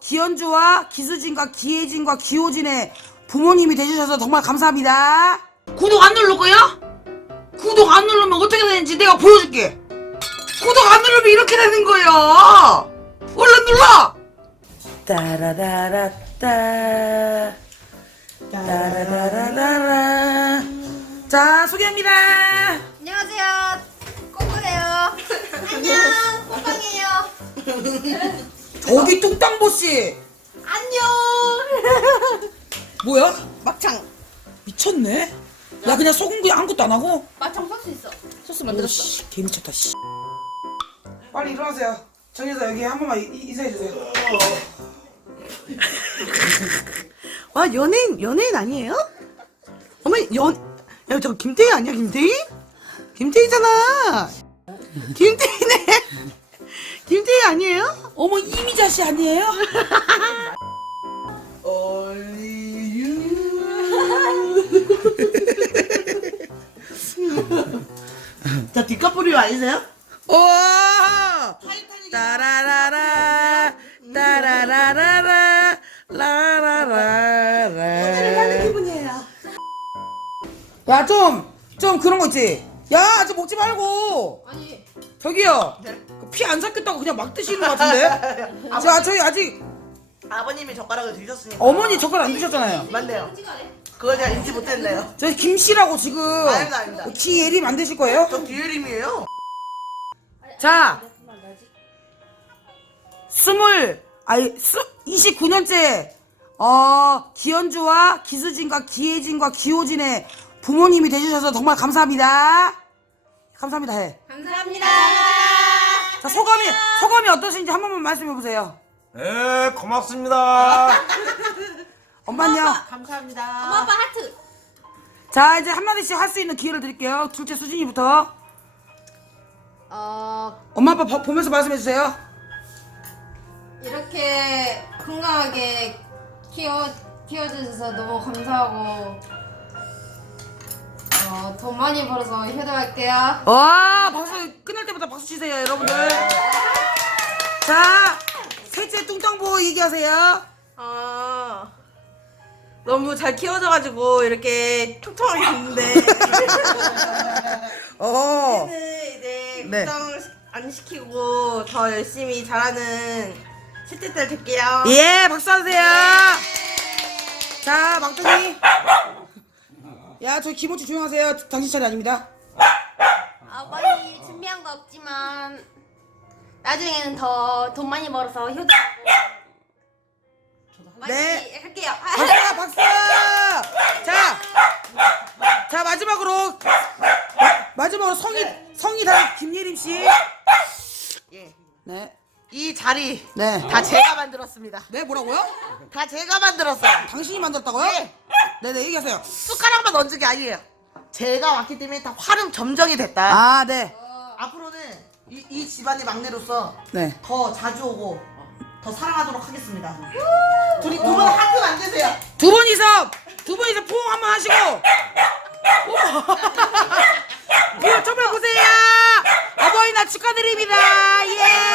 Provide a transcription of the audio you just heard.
기현주와 기수진과 기혜진과 기호진의 부모님이 되주셔서 정말 감사합니다. 구독 안 누를 거야? 구독 안 누르면 어떻게 되는지 내가 보여줄게. 구독 안 누르면 이렇게 되는 거야. 얼른 눌러. 따라라라따. 따라라라라. 자 소개합니다. 안녕하세요. 꼬꼬예요. 안녕. 꼬빵이에요. 저기 뚝땅보 씨. 안녕. 뭐야? 막창. 미쳤네. 야 그냥 소금구이 아무것도 안 하고. 막창 소스 있어. 소스 오, 씨, 개 미쳤다 씨. 빨리 일어나세요. 정 여사 여기 한 번만 이- 인사해 주세요. 와 연예인 연예인 아니에요? 어머 연, 야 저거 김태희 아니야 김태희? 김태희잖아. 김태희네. 아니에요? 어머 이미자 씨 아니에요? Only you. 자 뒷가뿌리 아니세요? 와. 따라라라 따라라라라 라라라라. 기분이에요. 야 좀 좀 그런 거 있지. 야, 저 먹지 말고. 아니. 저기요. 피안 섞였다고 그냥 막 드시는 것 같은데? 자, 저희 아직 아버님이 젓가락을 드셨으니까. 어머니 젓갈 안 드셨잖아요. 맞네요. 그걸 제가 인지 못했네요. 저희 김씨라고 지금 아닙니다, 아닙니다. 기예림 안 되실 거예요? 저 기회림이에요. 자, 스물 아니 스, 29년째 어 기현주와 기수진과 기혜진과 기호진의 부모님이 되주셔서 정말 감사합니다. 감사합니다 해. 감사합니다. 자 소감이 소감이 어떠신지 한 번만 말씀해 보세요. 네, 고맙습니다. 엄마는요. 감사합니다. 엄마 아빠 하트. 자 이제 한 마디씩 할 수 있는 기회를 드릴게요. 둘째 수진이부터. 어 엄마 아빠 보- 보면서 말씀해 주세요. 이렇게 건강하게 키워 키워주셔서 너무 감사하고 어, 돈 많이 벌어서 효도할게요. 와 끝날 때마다 박수 치세요 여러분들. 자 셋째 뚱땅보 얘기하세요. 아 너무 잘 키워져가지고 이렇게 퉁퉁하게 됐는데 어. 이제는 이제 네. 걱정 안 시키고 더 열심히 잘하는 실제 딸 될게요. 예, 박수 하세요. 자, 막둥이. 야, 저 김호치 조용하세요. 당신 차례 아닙니다. 아버지 준비한 거 없지만 나중에는 더 돈 많이 벌어서 효도하고 많이 네. 할게요. 박수, 박수. 자, 자 마지막으로 마지막으로 성이 성이 다 김예림 씨. 예. 네, 이 자리 네, 다 제가 만들었습니다. 네 뭐라고요? 다 제가 만들었어요. 당신이 만들었다고요? 예. 네, 네 얘기하세요. 숟가락만 얹은 게 아니에요. 제가 왔기 때문에 다 활용 점정이 됐다. 아, 네, 이, 이 집안의 막내로서 네. 더 자주 오고 더 사랑하도록 하겠습니다. 둘이 두 분 하트 만드세요. 두 분이서 두 분이서 포옹 한 번 하시고. 이거 정말 보세요. 어버이날 축하드립니다. 예.